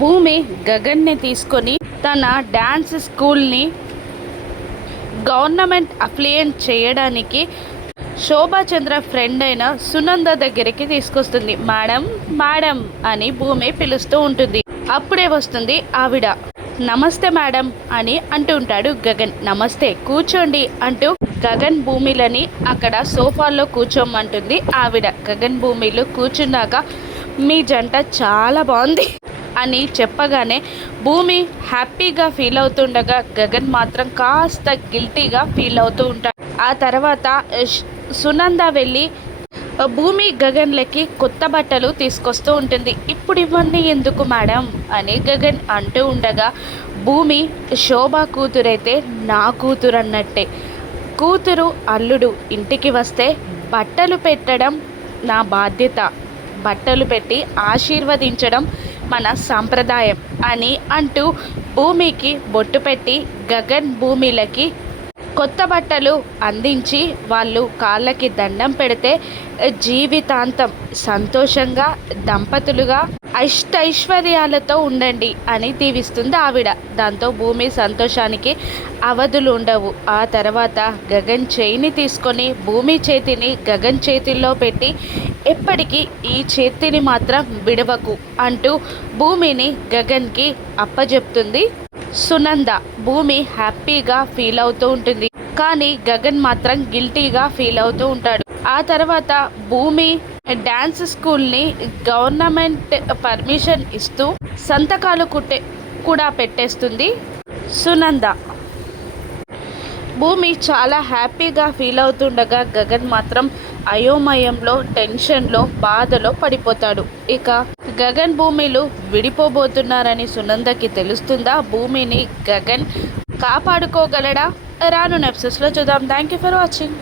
భూమి గగన్ని తీసుకొని తన డ్యాన్స్ స్కూల్ని గవర్నమెంట్ అఫిలియేట్ చేయడానికి శోభాచంద్ర ఫ్రెండ్ అయిన సునంద దగ్గరికి తీసుకొస్తుంది. మేడం మేడం అని భూమి పిలుస్తూ ఉంటుంది. అప్పుడే వస్తుంది ఆవిడ. నమస్తే మేడం అని అంటూ ఉంటాడు గగన్. నమస్తే, కూర్చోండి అంటూ గగన్ భూమిలని అక్కడ సోఫాలో కూర్చోమంటుంది ఆవిడ. గగన్ భూమిలో కూర్చున్నాక మీ జంట చాలా బాగుంది అని చెప్పగానే భూమి హ్యాపీగా ఫీల్ అవుతుండగా గగన్ మాత్రం కాస్త గిల్టీగా ఫీల్ అవుతూ ఉంటాడు. ఆ తర్వాత సునంద వెళ్ళి భూమి గగన్లకి కొత్త బట్టలు తీసుకొస్తూ ఉంటుంది. ఇప్పుడు ఇవన్నీ ఎందుకు మేడం అని గగన్ అంటూ ఉండగా భూమి శోభ కూతురైతే నా కూతురు అన్నట్టే. కూతురు అల్లుడు ఇంటికి వస్తే బట్టలు పెట్టడం నా బాధ్యత, బట్టలు పెట్టి ఆశీర్వదించడం మన సాంప్రదాయం అని అంటూ భూమికి బొట్టు పెట్టి గగన్ భూమిలకి కొత్త బట్టలు అందించి వాళ్ళు కాళ్ళకి దండం పెడితే జీవితాంతం సంతోషంగా దంపతులుగా అష్టైశ్వర్యాలతో ఉండండి అని దీవిస్తుంది ఆవిడ. దాంతో భూమి సంతోషానికి అవధులు ఉండవు. ఆ తర్వాత గగన్ చేయిని తీసుకొని భూమి చేతిని గగన్ చేతిలో పెట్టి ఎప్పటికీ ఈ చేతిని మాత్రం విడవకు అంటూ భూమిని గగన్కి అప్పజెప్తుంది సునంద. భూమి హ్యాపీగా ఫీల్ అవుతూ ఉంటుంది, కానీ గగన్ మాత్రం గిల్టీగా ఫీల్ అవుతూ ఉంటాడు. ఆ తర్వాత భూమి డ్యాన్స్ స్కూల్ని గవర్నమెంట్ పర్మిషన్ ఇస్తూ సంతకాలు కూడా పెట్టేస్తుంది సునంద. భూమి చాలా హ్యాపీగా ఫీల్ అవుతుండగా గగన్ మాత్రం అయోమయంలో, టెన్షన్లో, బాధలో పడిపోతాడు. ఇక గగన్ భూమిలు విడిపోబోతున్నారని సునందకి తెలుస్తుందా? భూమిని గగన్ కాపాడుకోగలడా? రాను ఎపిసోడ్స్లో చూద్దాం. Thank you for watching.